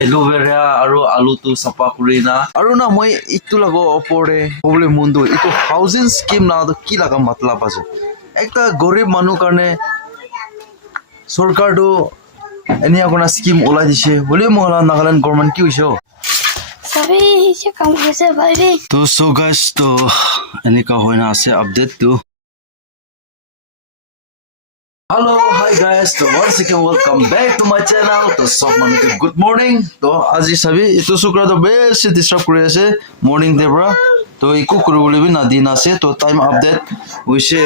aloe vera aru alu tu sapa kurina aru na moi itu lago opore problem mundu itu housing scheme na to ki laga matlab ase ekta gorib manu karne sarkar do enia kona scheme olai dise bole mohla Nagaland government ki hoiso सबै से काम कैसे भाई तो so guys to enika hoina ase update tu Hello, hi guys. So once again, welcome back to my channel. To sob manuk good morning. To aji sabi itu sukra to besi disturb kuri ase morning debra. To iku kuri bole bi nadin ase. To time update wise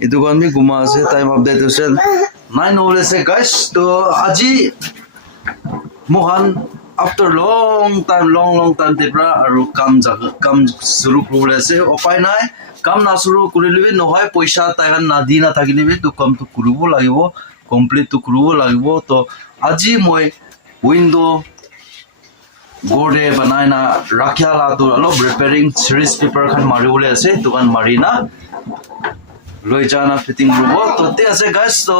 itu kan bi guma ase time update ase 9 hole ase guys. To aji mohan after long time debra aru kam suru kuri ase opai nai কাম না শুরু কৰিলে নহয় পইচা তাইগান নাদি না থাকিলে তো কামটো কৰিব লাগিব কমপ্লিট তো কৰিব লাগিব তো আজি মই উইন্ডো গোডে বনাই না ৰাখিয়ালা তো অলপ ৰিপেয়াৰিং সিৰিজ পেপাৰ খান মাৰিবলৈ আছে দোকান মাৰি না লৈ যানা ফিটিং কৰিব তো তে আছে গাইস তো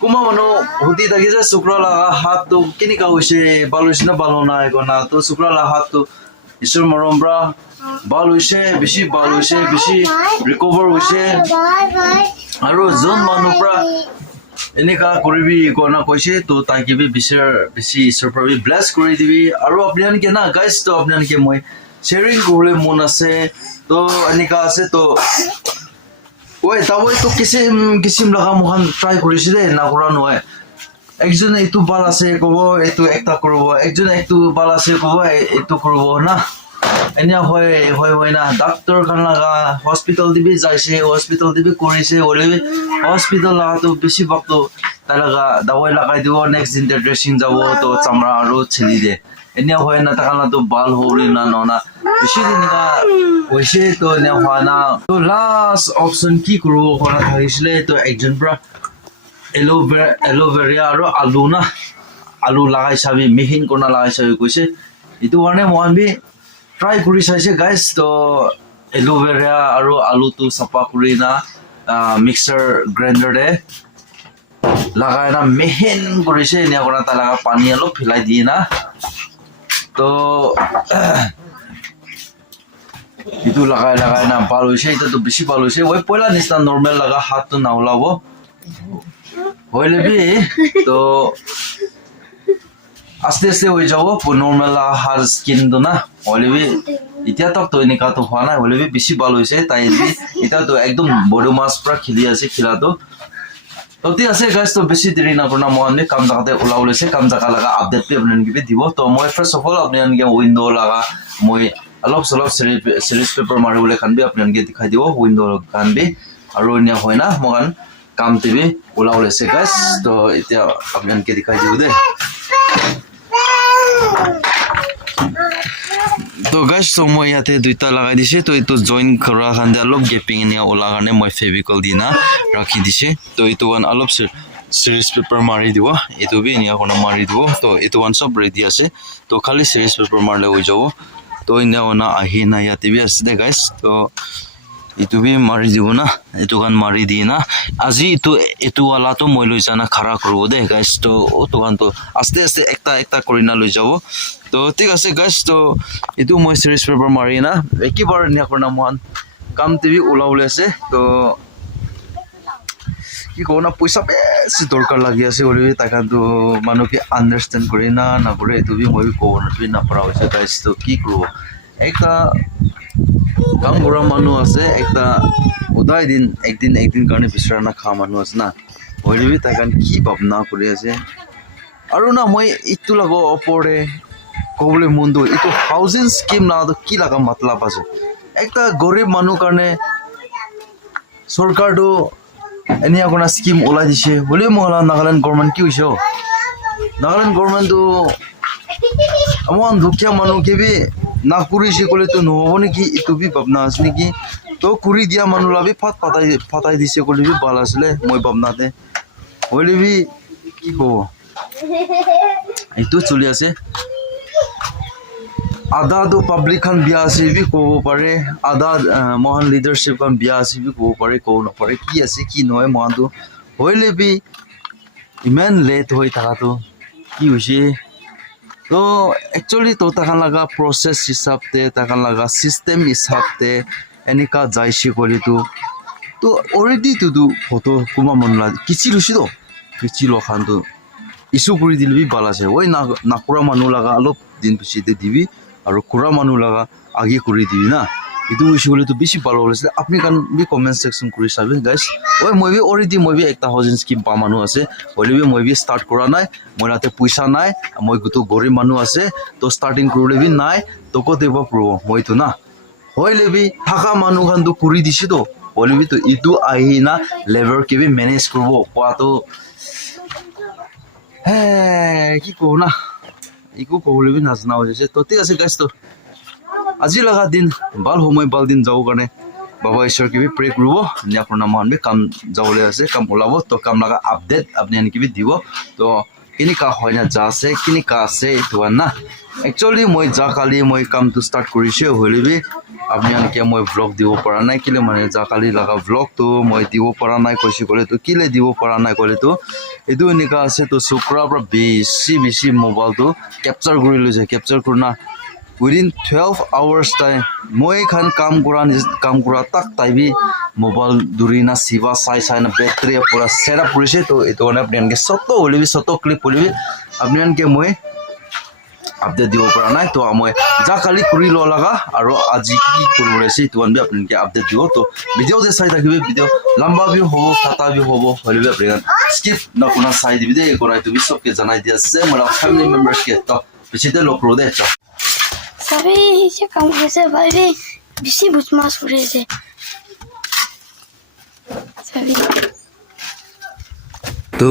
কুমা মনো হুদি থাকি যে শুক্ৰ লাগা হাত তো কেনেকা হৈছে বালুচিনা বালনা এগনা তো শুক্ৰ লাগা হাত তো ঈশ্বৰ মৰম bra bal hoise beshi recover hoise aru zone manu pra enika koribi kona koise to taki bi beshi surprise bless kori dibi aru apnian ke na guys to apnian ke moi sharing korle mon ase to enika ase to oi tawai to kisim laga mohan try korisile na kora noy ekjon etu bal ase kobo etu ekta korobo ekjon etu bal ase kobo etu korobo na এনিয়া হয় না doctor খান লাগা hospital দিবি যাইছে hospital দিবি করিছে ওলে hospital লাগা তো বেশি বক্ত তাই লাগা দাওয়াই লাগাই দিব নেক্সট দিন ড্রেসিং যাব তো চামড়া আরো ছেলি দে এনিয়া হয় না তাকানা তো বাল হরি না না বেশি দিন কা হইছে তো এনিয়া হয় না তো লাস্ট অপশন কি করব কোনা থাকিছিলে তো একজন পুরা এলোভেরা আর আলু লাগাই চাবি মিহিন কোনা লাগাই চাবি কইছে ইটো কারণে মহানবি try kuri saise guys to aloe vera aru alu tu sapa kuri na mixer grinder de lagai na mehin kuri se nia kona ta laga pani alop philai di na to itu lagai na bal hoise itu to beshi bal hoise oi poila nista normal laga hat to na ulabo hoile bi to আস্তে আস্তে হয়ে যাব normal হার skin তো না হলে এতিয়া তক তো এনেকা তো হওয়া নাই হলে বেশি ভালো হয়েছে তাই এটা তো একদম বড় মাছ পুরা খেলি আছে খেলাটো তো ঠিক আছে গাইস তো বেশি দেরি না করনা মই আমি কাম জায়গাতে ওলা ওলাইছে কাম জায়গা লাগা আপডেট পে আপনাকে দিব তো মই ফার্স্ট অফ অল আপনাকে উইন্ডো লাগা মই অলপ সিরিজ পেপার মারিবলে খান বি আপনাকে দেখাই দিব উইন্ডো খান বি আর অন্য হয় না মগান কাম টিভি ওলা ওলাইছে গাইস তো এতিয়া আপনাকে দেখাই দিব দে তো গাইস তো মই ইয়াতে দুইটা লাগাই দিছে তো এইটো জয়েন কৰা খান্দে অলপ গেপিং নিয়া ওলা কাৰণে মই ফেভিকল দিনা ৰাখি দিছে তো এইটো ওয়ান অলপ সিৰিজ পেপাৰ মাৰি দিব এইটো বি নিয়া কোনা মাৰি দিব তো এইটো ওয়ান সব ৰেডি আছে তো খালি সিৰিজ পেপাৰ মাৰলে হৈ যাব তো ইনা ওনা আহি না ইয়াতে বি আছে দে গাইস তো এইটো বি মাৰি দিব না এইটো গান মাৰি দি না আজি এইটো ওয়ালা তো মই লৈ জানা খাৰা কৰিব দে গাইস তো ওটো গান তো আস্তে আস্তে একটা কৰি না লৈ যাব তো ঠিক আছে গাইস তো এইটো মই সিরিজ পেপার মাৰি না একেবাৰ নিয়া কৰনা মহান কাম টিভি ওলাবলৈ আছে তো কি কও না পইচা বেছি দৰকাৰ লাগি আছে ওলি তাকাটো মানুহে আন্ডাৰষ্টেণ্ড কৰি না কৰে এইটো বি মই কব না পৰা হৈছে গাইস তো কি কৰিব একটা কাম কৰা মানুহ আছে একটা উদাই দিন একদিন কাৰণে বিচৰা না খা মানুহ আছে না ওলি তাকান কি ভাবনা কৰি আছে আৰু না মই ইটো লাগো ওপৰে কবলে মুন্ডু ইটো হাউজিং স্কিম না তো কি লাগা মতলব আছে একটা গরিব মানুহ কাৰণে সরকার তো এনিয়া কোনা স্কিম ওলাই দিছে বলে mohla Nagaland government কি হইছো Nagaland government তো আমন দুখিয়া মানুহ কে বি না কুরিছে কলে তো নহব নেকি ইটো বি ভাবনা আছে নেকি তো কুরি দিয়া মানুহ লাবি ফাটাই দিছে কলে বি ভাল আসলে মই ভাবনাতে হইলে বি কি কব এইটো চলি আছে आधा तो पब्लिक खान बिया से भी को पारे आधा मोहन लीडरशिप खान बिया से भी को पारे को न पारे की আছে কি নয় মোহন তো হইলে বি ইমান লেট হই থাকা তো কি হইছে তো একচুয়ালি তো তাকান লাগা প্রসেস হিসাবতে তাকান লাগা সিস্টেম হিসাবতে এনেকা যাইছে কলি তো অলরেডি তো ফটো কুমা মনলা কিছি লুছি তো কিছি লখান তো ইস্যু কৰি দিলে বি ভাল আছে ওই নাকুৰা মানুহ লগা অলপ দিন পিছতে দিবি আৰু কুৰা মানুহ লগা আগে কৰি দিবি না itu issue kole to beshi balo hoise apni kan bi comment section kuri sabe guys oi moi bi already moi bi ekta housing scheme pa manu ase hoile bi moi bi start kora nai moi late puisa nai moi gutu gori manu ase to starting kurole bi nai to ko deba pro moi to na hoile bi thaka manu khan to kuri disi to hoile bi to itu ahi na level ke bi manage korbo kwa to hey ki ko na iku kohole bi nazna hoise to ঠিক আছে guys to আজি লগা দিন ভাল সময় ভাল দিন যাও কাৰণে বাবা ঈশ্বৰ কি প্ৰে কৰিব নি আপোনাৰ মান বি কাম যাবলৈ আছে কাম ওলাব তো কাম লগা আপডেট আপনি আনি কি দিব তো কিনি কা হয় না যা আছে কিনি কা আছে তো না একচুয়ালি মই যা কালি মই কাম তো স্টার্ট কৰিছে হলিবি আপনি আনি কি মই ব্লগ দিব পৰা নাই কিলে মানে যা কালি লগা ব্লগ তো মই দিব পৰা নাই কৈছে ক'লে তো কিলে দিব পৰা নাই ক'লে তো এটো এনেকা আছে তো শুক্ৰ পৰা বেছি মোবাইল তো ক্যাপচাৰ কৰি লৈছে ক্যাপচাৰ corona within 12 hours time moi khan kam kura tak tai bi mobile durina siva sai na battery pura setup purise to eto na apni anke soto holibi soto clip holibi apni anke moi update dibo para nai to moi ja kali kuri lo laga aro aji ki korbo ase to anbe apni anke update dibo to video de sai thakibe video lamba bi hobo khata bi hobo holibi apni skip na kuna sai dibi de korai to bi sob ke janai dia se mara family members ke to pichite lokro de cha Sabi siya kamu kasi baby. Bisi busmas urese. Sabi. তো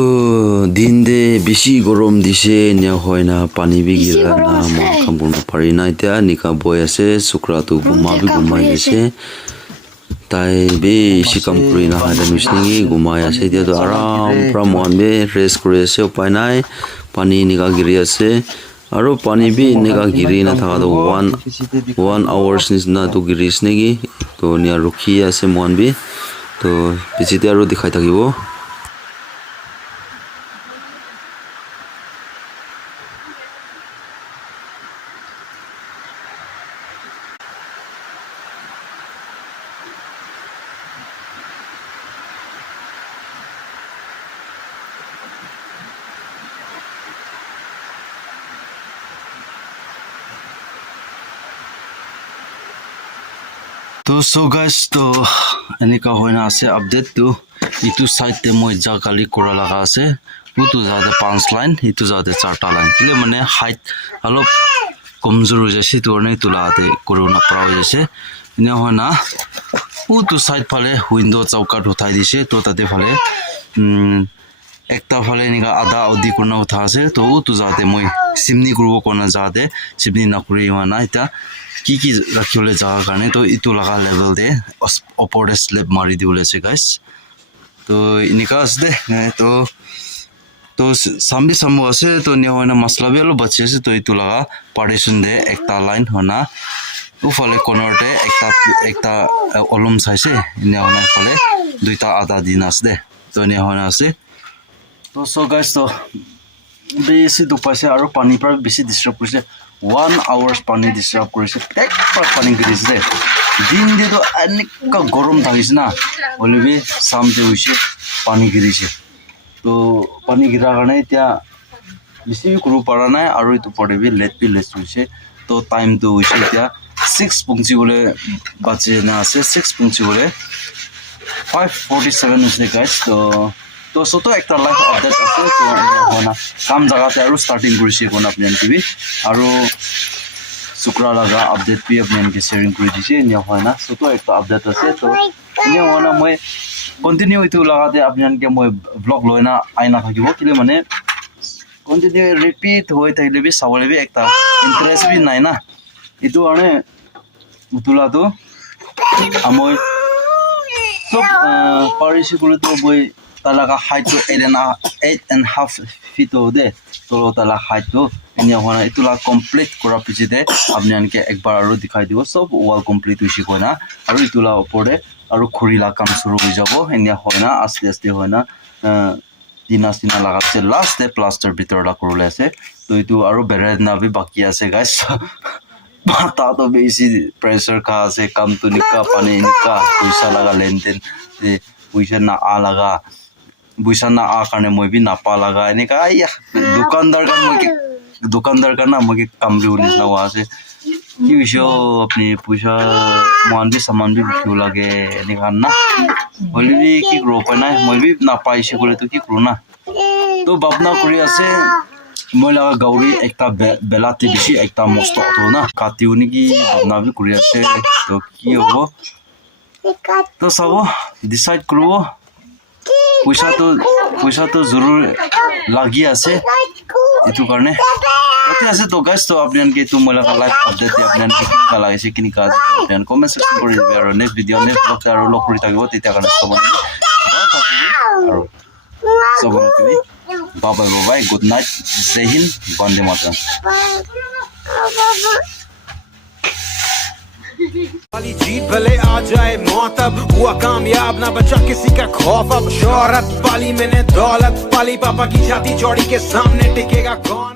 দিন দে বেছি গৰম দিছে নে হয় না পানী B গিৰা না মই কাম কৰিব পাৰি না এতিয়া নিকা বৈ আছে শুক্ৰাটো গুমা বি গুমাই আছে তাই বেছি কাম কৰি না হাইলে মিছনিঙি গুমাই আছে এতিয়া তো আৰাম পৰা মন বে ৰেষ্ট কৰি আছে উপায় নাই পানী নিকা গিৰি আছে আৰু পানী বি নিকা গিৰি না থাকা তো 1 hours নিচিনা তো গিৰিছ নেকি তো নিয়া ৰখি আছে মন বি তো পিছতে আৰু দেখাই থাকিব তো so guys তো এনেকা হয় না আছে আপডেট তো ইটো সাইড তে মই যা কালি কৰা লাগা আছে তো যাতে 5 লাইন ইটো যাতে 4টা লাইন কিলে মানে হাইট অলপ কমজোর হৈ যাইছে তো নাই তোলাতে করোনা পৰা হৈ যাইছে এনে হয় না তো সাইড ফালে উইন্ডো চৌকাট উঠাই দিছে তো তাতে ফালে একটা ফালে নিকা আধা অধি করনা উঠা আছে তো যাতে মই সিমনি করব কোনা যাতে সিমনি না করি না এটা কি রাখিলে জায়গা কারণে তো ইটো লাগা লেভেল দে ওপরে স্ল্যাব মারি দিবলে আছে গাইস তো ইনিকা আছে তো সামবি সামু আছে তো নিয়া হয়না মশলা বি অলপ বাঁচি আছে তো ইটো লাগা পার্টিশন দে একটা লাইন হনা উফালে কর্নারতে একটা অলম চাইছে নিয়া হয়না ফালে দুইটা আধা দিন আছে তো নিয়া হয়না আছে তো সো গাইস তো বেশি দুপাইছে আৰু পানী পৰা বেছি ডিস্টাৰ্ব কৰিছে 1 hours পানী ডিস্টাৰ্ব কৰিছে এক পানী গিৰিছে দিন দি তো এনেকা গৰম থাকিছে না হলিবি সামতে হৈছে পানী গিৰিছে তো পানী গিৰা কাৰণে এতিয়া বেছি কৰিব পৰা নাই আৰু ইটো পৰেবি লেট হৈছে তো টাইম তো হৈছে এতিয়া 6 পঞ্চি গলে বাজে না আছে 6 পঞ্চি গলে 5:47 হৈছে গাইস তো সতো একটা লাইভ আপডেট আছে তো হনা কাম জায়গাতে আৰু স্টাৰ্টিং কৰিছে কোন আপনি আনকিবি আৰু শুক্ৰ লগা আপডেট পি আপনি আনকি শেয়াৰিং কৰি দিছে নিয়া হয় না সতো একটা আপডেট আছে তো নিয়া হনা মই কন্টিনিউ ইটো লাগাতে আপনি আনকি মই ব্লগ লৈ না আইনা থাকিব কিলে মানে কন্টিনিউ রিপিট হৈ থাকিলে বি চাবলে বি একটা ইন্টারেস্ট বি নাই না ইটো আনে উতুলাটো আমই সব পারিছি গুলো তো বই talaga height to 8.5 feet de to tala height to enia hona itula complete kora pichite apni anke ekbar aru dikhai dibo sob wall complete hoishi koina aru itula opore aru khuri la kam shuru hoi jabo enia hoina aste aste hoina Tina চিনা লাগাছে লাষ্টে plaster ভিতৰত কৰিলে আছে তো এইটো আৰু বেৰাই নাবি বাকী আছে গাইছ তাতো বেছি প্ৰেছাৰ খা আছে কামটো নিকা পানী নিকা পইচা লগা লেনদেন পইচা না লগা পইচা না কাৰণে মই বি নাপা লগা এনেকা দোকানদাৰ কাৰণে মই কাম দিও নিচিনা হোৱা আছে কি হৈছে আপুনি পইচা মান বি সামান বি বিকিব লাগে এনেকা না হ'লে বি কি কৰিব উপায় নাই মই বি নাপাইছে ক'লেতো কি কৰোঁ না তো ভাবনা কৰি আছে মই লগা গাউৰি একটা বেলাতে বেছি একটা মস্ত অটো না কাটিও নেকি ভাবনা বি কৰি আছে তো কি হ'ব তো চাব ডিচাইড কৰিব পইচাটো জৰুৰ লাগি আছে এইটো কাৰণে তাতে আছে তো গাইছ তো আপোনালোকে এইটো মই লগা লাইভ আপডেট আপোনালোকে কেনেকুৱা লাগিছে কেনেকুৱা আছে আপোনালোকে কমেণ্ট ছেকশ্যন কৰি দিবি আৰু নেক্সট ভিডিঅ' নেক্সট ব্লগ আৰু লগ কৰি থাকিব তেতিয়া কাৰণে চাব আৰু চাব বাই গুড নাইট জয় হিন্দ বন্দে মাতৰম वाली जीत भले आ जाए मौत अब हुआ कामयाब ना बचा किसी का खौफ अब शोहरत पाली मैंने दौलत पाली पापा की छाती चौड़ी के सामने टिकेगा कौन